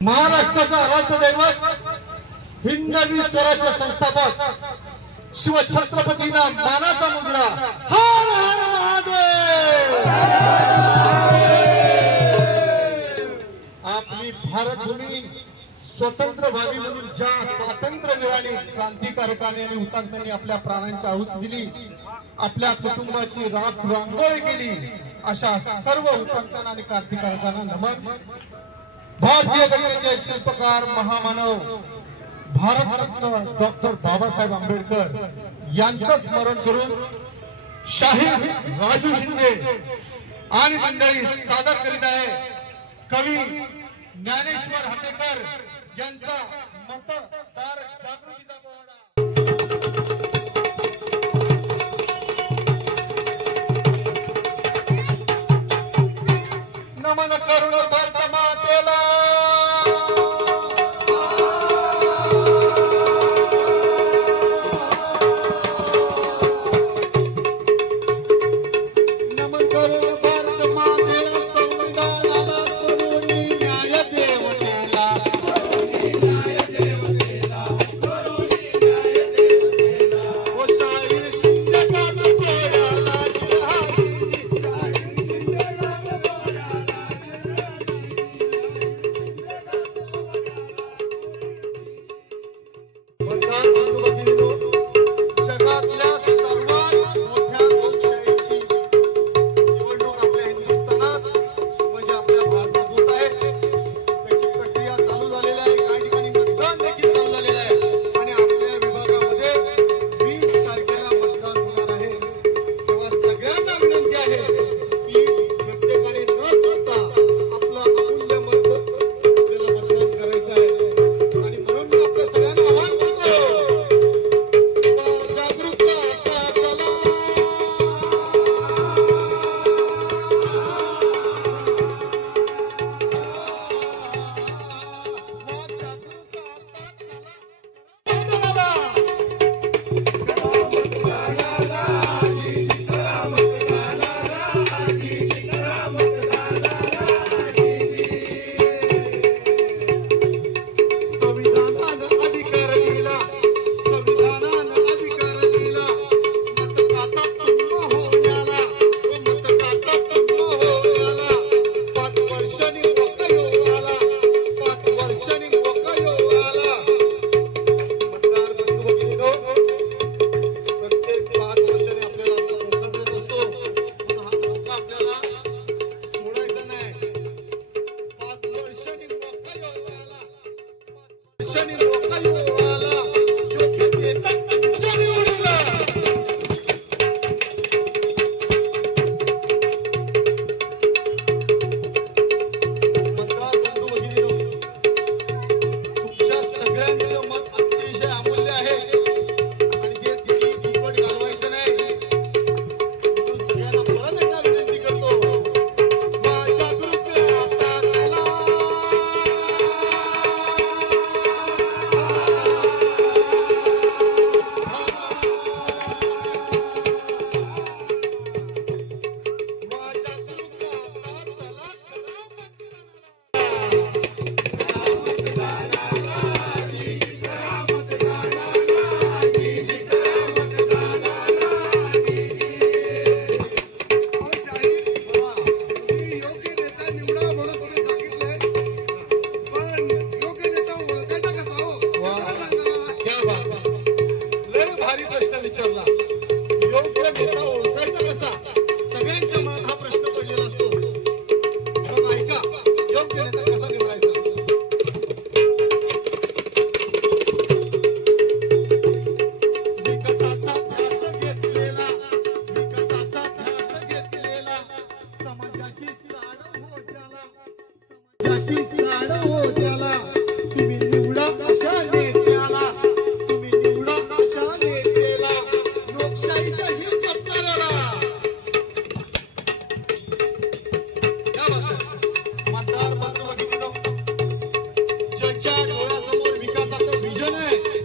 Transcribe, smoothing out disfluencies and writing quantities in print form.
महाराष्ट्राचा आराध्य दैवत हिंदवी स्वराज्य संस्थापक शिवछत्रपतींना मानाचा मुजरा हर हर महादेव। आपली भारत भूमी स्वतंत्र व्हावी म्हणून ज्या स्वातंत्र्यवीरांनी क्रांतिकारकांनी आणि हुतात्म्यांनी आपल्या प्राणांची आहुती दिली, आपल्या कुटुंबाची राख रांगोळी केली, अशा सर्व हुतात्म्यांना आणि क्रांतिकारकांना नमन। भारतीय गणिताचे शिल्पकार महामानव भारतरत्न डॉक्टर बाबासाहेब आंबेडकर यांचं स्मरण करून शाहीर राजू शिंदे आणि मंडळी सादर करीत आहे कवी ज्ञानेश्वर हातेकर यांचा मतदार जागृतीचा पोवाडा। नमन करुण भारत मातेला, डोळ्यासमोर विकासाचं विजन आहे